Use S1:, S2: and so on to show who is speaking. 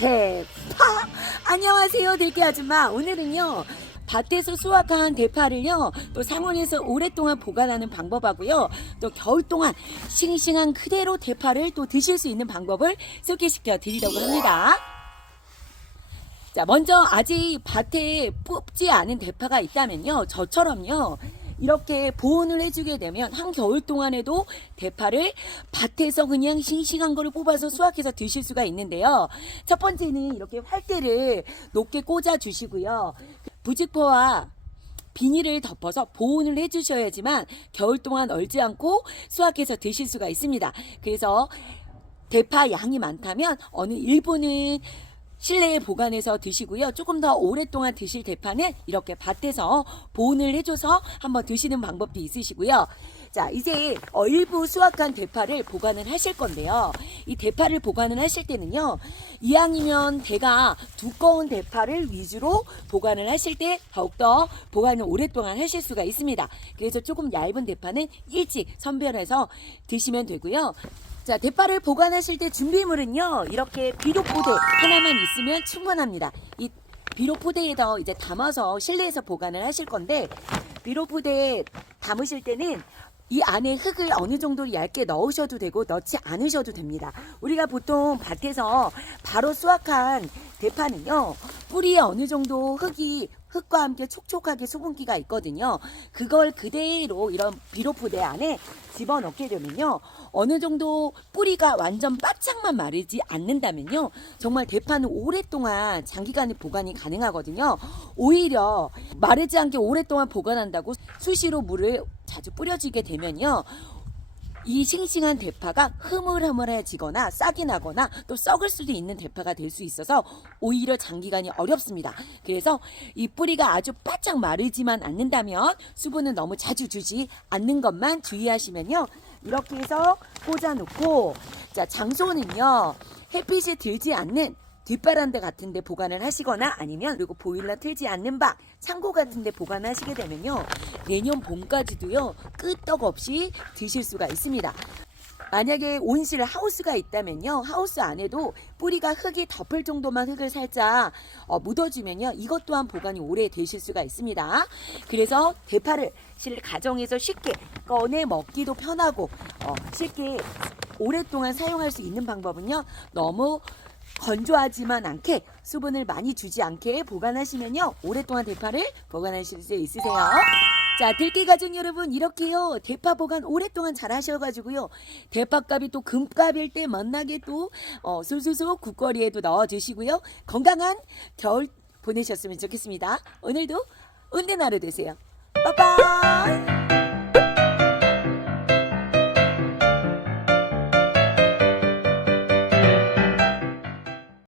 S1: 대파 안녕하세요 대기 아줌마 오늘은요 밭에서 수확한 대파를요 또 상온에서 오랫동안 보관하는 방법하고요 또 겨울 동안 싱싱한 그대로 대파를 또 드실 수 있는 방법을 소개시켜 드리려고 합니다. 자 먼저 아직 밭에 뽑지 않은 대파가 있다면요 저처럼요 이렇게 보온을 해주게 되면 한겨울 동안에도 대파를 밭에서 그냥 싱싱한 거를 뽑아서 수확해서 드실 수가 있는데요. 첫 번째는 이렇게 활대를 높게 꽂아 주시고요. 부직포와 비닐을 덮어서 보온을 해주셔야지만 겨울 동안 얼지 않고 수확해서 드실 수가 있습니다. 그래서 대파 양이 많다면 어느 일부는 실내에 보관해서 드시고요. 조금 더 오랫동안 드실 대파는 이렇게 밭에서 보온을 해줘서 한번 드시는 방법도 있으시고요. 자, 이제 어, 일부 수확한 대파를 보관을 하실 건데요. 이 대파를 보관을 하실 때는요. 이왕이면 대가 두꺼운 대파를 위주로 보관을 하실 때 더욱더 보관을 오랫동안 하실 수가 있습니다. 그래서 조금 얇은 대파는 일찍 선별해서 드시면 되고요. 자, 대파를 보관하실 때 준비물은요, 이렇게 비료포대 하나만 있으면 충분합니다. 이 비료포대에서 이제 담아서 실내에서 보관을 하실 건데, 비료포대에 담으실 때는 이 안에 흙을 어느 정도 얇게 넣으셔도 되고 넣지 않으셔도 됩니다. 우리가 보통 밭에서 바로 수확한 대파는요, 뿌리에 어느 정도 흙이 흙과 함께 촉촉하게 수분기가 있거든요. 그걸 그대로 이런 비료포대 안에 집어넣게 되면요. 어느 정도 뿌리가 완전 바짝만 마르지 않는다면요. 정말 대파는 오랫동안 장기간에 보관이 가능하거든요. 오히려 마르지 않게 오랫동안 보관한다고 수시로 물을 자주 뿌려주게 되면요. 이 싱싱한 대파가 흐물흐물해지거나 싹이 나거나 또 썩을 수도 있는 대파가 될 수 있어서 오히려 장기간이 어렵습니다. 그래서 이 뿌리가 아주 바짝 마르지만 않는다면 수분은 너무 자주 주지 않는 것만 주의하시면요. 이렇게 해서 꽂아놓고 자 장소는요 햇빛이 들지 않는 뒷바란다 같은 데 보관을 하시거나 아니면 그리고 보일러 틀지 않는 방, 창고 같은 데 보관하시게 되면요. 내년 봄까지도요. 끄떡없이 드실 수가 있습니다. 만약에 온실 하우스가 있다면요. 하우스 안에도 뿌리가 흙이 덮을 정도만 흙을 살짝 어, 묻어주면요. 이것 또한 보관이 오래 되실 수가 있습니다. 그래서 대파를 실 가정에서 쉽게 꺼내 먹기도 편하고 어, 쉽게 오랫동안 사용할 수 있는 방법은요. 너무 건조하지만 않게 수분을 많이 주지 않게 보관하시면요 오랫동안 대파를 보관하실 수 있으세요. 자 들깨 가족 여러분 이렇게요 대파 보관 오랫동안 잘 하셔가지고요 대파값이 또 금값일 때 만나게 또 어, 술술술 국거리에도 넣어 주시고요 건강한 겨울 보내셨으면 좋겠습니다. 오늘도 운된 하루 되세요. 빠빠이.